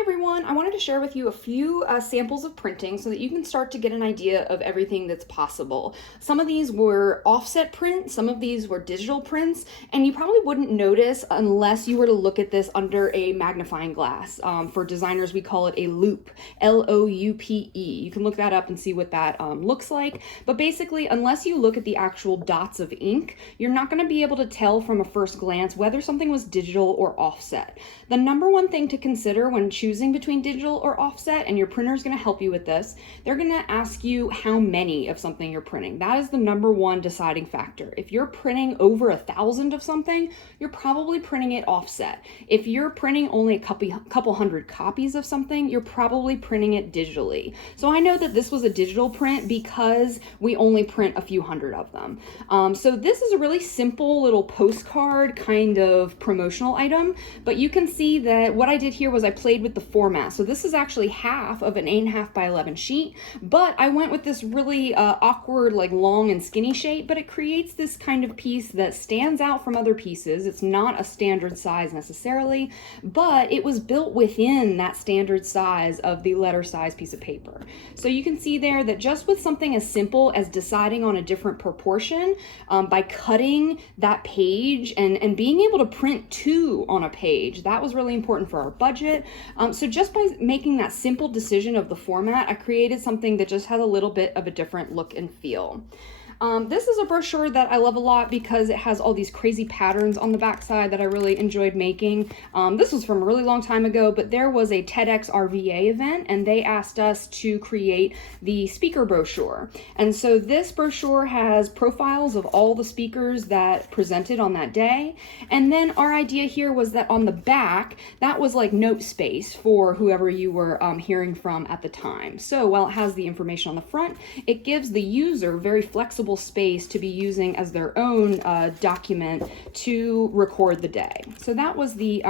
Hi everyone, I wanted to share with you a few samples of printing so that you can start to get an idea of everything that's possible. Some of these were offset prints, some of these were digital prints, and you probably wouldn't notice unless you were to look at this under a magnifying glass. For designers, we call it a loupe, L-O-U-P-E. You can look that up and see what that looks like, but basically, unless you look at the actual dots of ink, you're not going to be able to tell from a first glance whether something was digital or offset. The number one thing to consider when choosing between digital or offset, and your printer is going to help you with this, they're going to ask you how many of something you're printing. That is the number one deciding factor. If you're printing over 1,000 of something, you're probably printing it offset. If you're printing only a couple hundred copies of something, you're probably printing it digitally. So I know that this was a digital print because we only print a few hundred of them. So this is a really simple little postcard kind of promotional item, but you can see that what I did here was I played with the format. So this is actually half of an 8.5 by 11 sheet, but I went with this really awkward, like long and skinny shape, but it creates this kind of piece that stands out from other pieces. It's not a standard size necessarily, but it was built within that standard size of the letter size piece of paper. So you can see there that just with something as simple as deciding on a different proportion, by cutting that page and being able to print two on a page, that was really important for our budget. So just by making that simple decision of the format, I created something that just has a little bit of a different look and feel. This is a brochure that I love a lot because it has all these crazy patterns on the backside that I really enjoyed making. This was from a really long time ago, but there was a TEDx RVA event and they asked us to create the speaker brochure. And so this brochure has profiles of all the speakers that presented on that day. And then our idea here was that on the back, that was like note space for whoever you were hearing from at the time. So while it has the information on the front, it gives the user very flexible space to be using as their own document to record the day. So that was the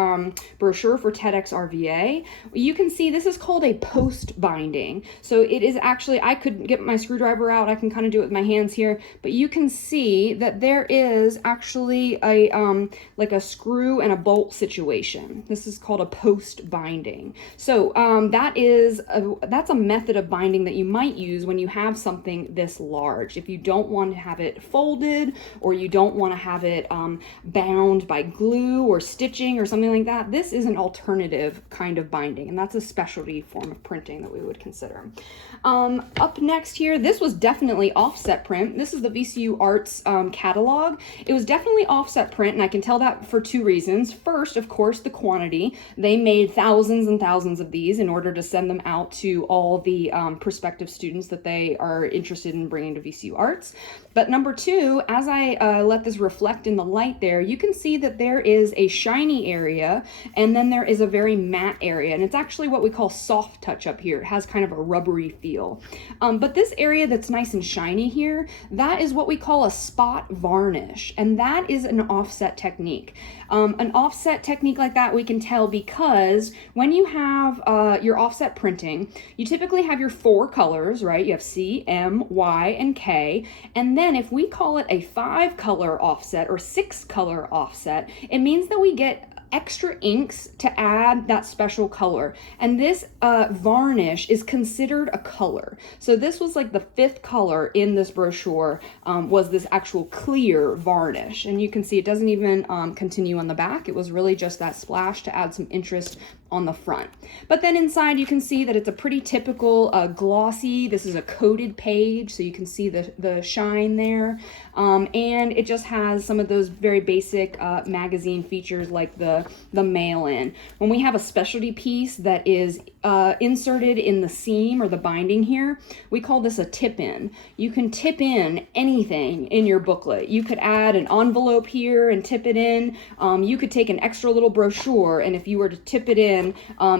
brochure for TEDx RVA. You can see this is called a post binding. So it is actually, I could get my screwdriver out, I can kind of do it with my hands here, but you can see that there is actually a like a screw and a bolt situation. This is called a post binding. So that's a method of binding that you might use when you have something this large. If you don't want to have it folded, or you don't want to have it bound by glue or stitching or something like that, this is an alternative kind of binding, and that's a specialty form of printing that we would consider. Up next here, this was definitely offset print. This is the VCU Arts catalog. It was definitely offset print, and I can tell that for two reasons. First, of course, the quantity. They made thousands and thousands of these in order to send them out to all the prospective students that they are interested in bringing to VCU Arts. But number two, as I let this reflect in the light there, you can see that there is a shiny area and then there is a very matte area, and it's actually what we call soft touch up here. It has kind of a rubbery feel. But this area that's nice and shiny here, that is what we call a spot varnish, and that is an offset technique. An offset technique like that we can tell because when you have your offset printing, you typically have your four colors, right? You have C, M, Y, and K. And then if we call it a 5-color offset or 6-color offset, it means that we get extra inks to add that special color. And this varnish is considered a color. So this was like the 5th color in this brochure, was this actual clear varnish. And you can see it doesn't even continue on the back. It was really just that splash to add some interest on the front. But then inside you can see that it's a pretty typical glossy, this is a coated page, so you can see the shine there. And it just has some of those very basic magazine features like the mail-in. When we have a specialty piece that is inserted in the seam or the binding here, we call this a tip-in. You can tip in anything in your booklet. You could add an envelope here and tip it in. You could take an extra little brochure, and if you were to tip it in,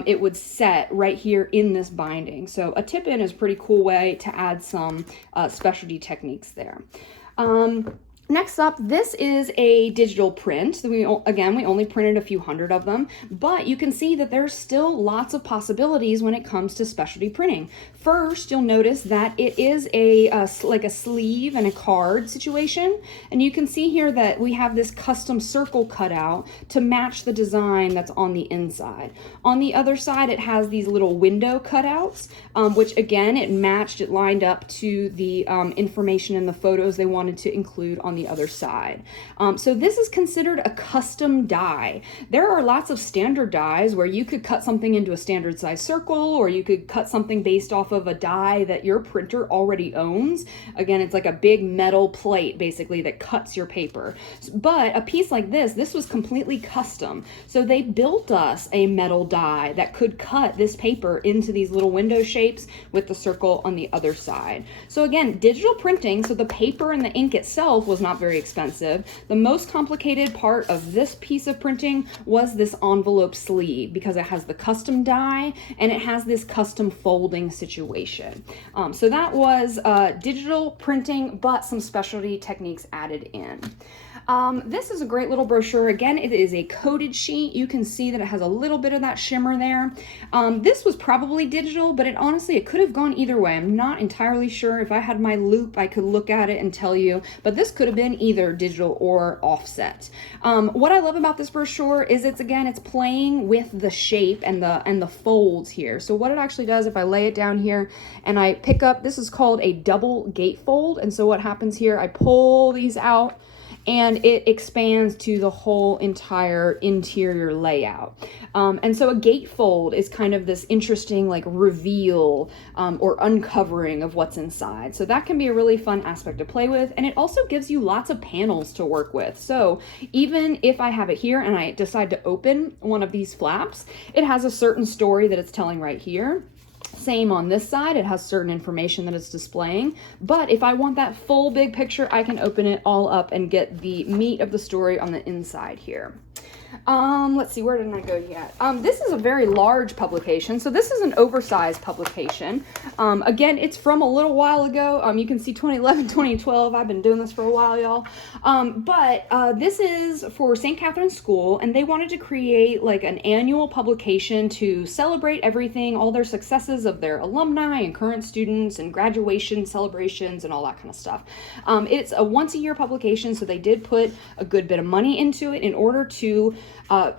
it would set right here in this binding. So a tip-in is a pretty cool way to add some specialty techniques there. Next up, this is a digital print. We only printed a few hundred of them, but you can see that there's still lots of possibilities when it comes to specialty printing. First, you'll notice that it is like a sleeve and a card situation, and you can see here that we have this custom circle cutout to match the design that's on the inside. On the other side, it has these little window cutouts, which again, it lined up to the information in the photos they wanted to include on the other side. So this is considered a custom die. There are lots of standard dies where you could cut something into a standard size circle, or you could cut something based off of a die that your printer already owns. Again, it's like a big metal plate basically that cuts your paper. But a piece like this was completely custom. So they built us a metal die that could cut this paper into these little window shapes with the circle on the other side. So again, digital printing, so the paper and the ink itself was not very expensive. The most complicated part of this piece of printing was this envelope sleeve, because it has the custom die and it has this custom folding situation. So that was digital printing, but some specialty techniques added in. This is a great little brochure. Again, it is a coated sheet. You can see that it has a little bit of that shimmer there. This was probably digital, but it could have gone either way. I'm not entirely sure. If I had my loop, I could look at it and tell you, but this could have been either digital or offset. What I love about this brochure is it's playing with the shape and the folds here. So what it actually does, if I lay it down here and I pick up, this is called a double gatefold. And so what happens here, I pull these out, and it expands to the whole entire interior layout. And so a gatefold is kind of this interesting like reveal or uncovering of what's inside. So that can be a really fun aspect to play with. And it also gives you lots of panels to work with. So even if I have it here and I decide to open one of these flaps, it has a certain story that it's telling right here. Same on this side, it has certain information that it's displaying, but if I want that full big picture, I can open it all up and get the meat of the story on the inside here. Let's see, where didn't I go yet? This is a very large publication. So this is an oversized publication. Again, it's from a little while ago. You can see 2011, 2012. I've been doing this for a while, y'all. But this is for St. Catherine's School, and they wanted to create like an annual publication to celebrate everything, all their successes of their alumni and current students and graduation celebrations and all that kind of stuff. It's a once-a-year publication, so they did put a good bit of money into it in order to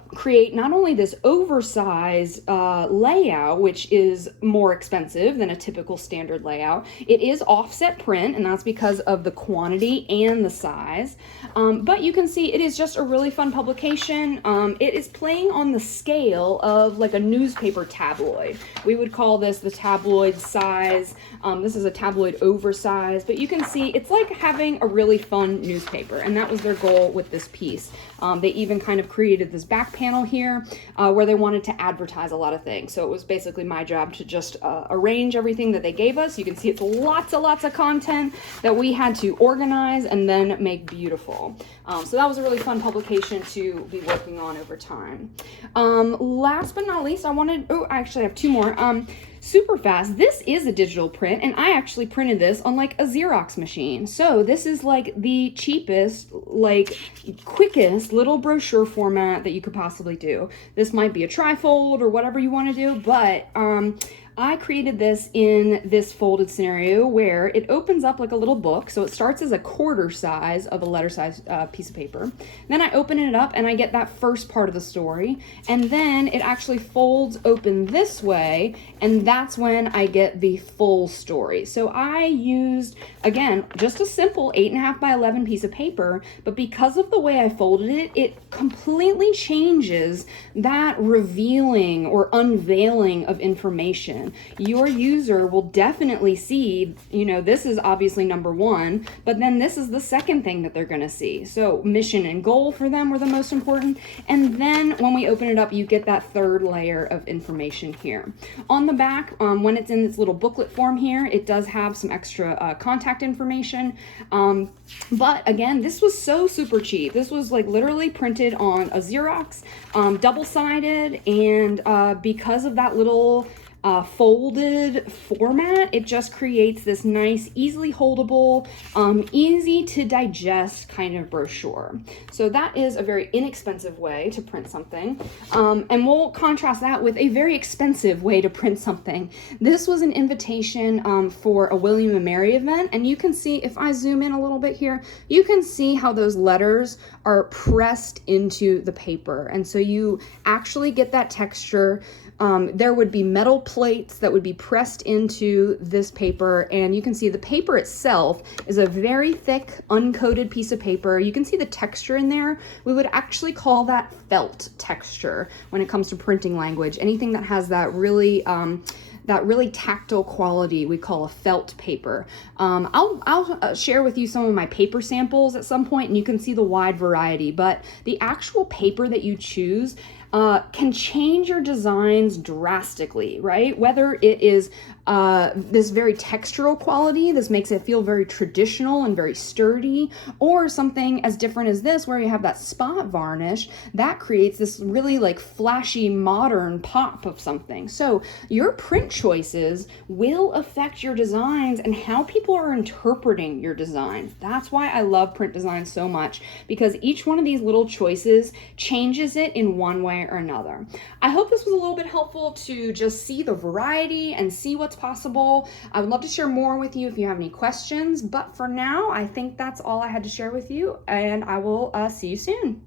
create not only this oversized layout, which is more expensive than a typical standard layout. It is offset print, and that's because of the quantity and the size. But you can see it is just a really fun publication. It is playing on the scale of like a newspaper tabloid. We would call this the tabloid size. This is a tabloid oversized, but you can see it's like having a really fun newspaper, and that was their goal with this piece. They even kind of created this back panel here where they wanted to advertise a lot of things. So it was basically my job to just arrange everything that they gave us. You can see it's lots of content that we had to organize and then make beautiful. So that was a really fun publication to be working on over time. Last but not least, I actually have two more. Super fast. This is a digital print, and I actually printed this on like a Xerox machine. So this is like the cheapest, like quickest little brochure format that you could possibly do. This might be a trifold or whatever you want to do, but I created this in this folded scenario where it opens up like a little book. So it starts as a quarter size of a letter size piece of paper. Then I open it up and I get that first part of the story. And then it actually folds open this way. And that's when I get the full story. So I used, again, just a simple 8.5 by 11 piece of paper. But because of the way I folded it, it completely changes that revealing or unveiling of information. Your user will definitely see, this is obviously number one, but then this is the second thing that they're going to see. So mission and goal for them were the most important. And then when we open it up, you get that third layer of information here. On the back, when it's in this little booklet form here, it does have some extra contact information. But again, this was so super cheap. This was like literally printed on a Xerox, double-sided, and because of that little folded format. It just creates this nice, easily holdable, easy to digest kind of brochure. So that is a very inexpensive way to print something. And we'll contrast that with a very expensive way to print something. This was an invitation for a William and Mary event, and you can see, if I zoom in a little bit here, you can see how those letters are pressed into the paper. And so you actually get that texture. There would be metal plates that would be pressed into this paper, and you can see the paper itself is a very thick, uncoated piece of paper. You can see the texture in there. We would actually call that felt texture when it comes to printing language. Anything that has that really tactile quality we call a felt paper. I'll share with you some of my paper samples at some point, and you can see the wide variety, but the actual paper that you choose can change your designs drastically, right? Whether it is this very textural quality, this makes it feel very traditional and very sturdy, or something as different as this where you have that spot varnish that creates this really like flashy modern pop of something. So your print choices will affect your designs and how people are interpreting your designs. That's why I love print design so much, because each one of these little choices changes it in one way or another. I hope this was a little bit helpful to just see the variety and see what's possible. I would love to share more with you if you have any questions, but for now, I think that's all I had to share with you, and I will see you soon.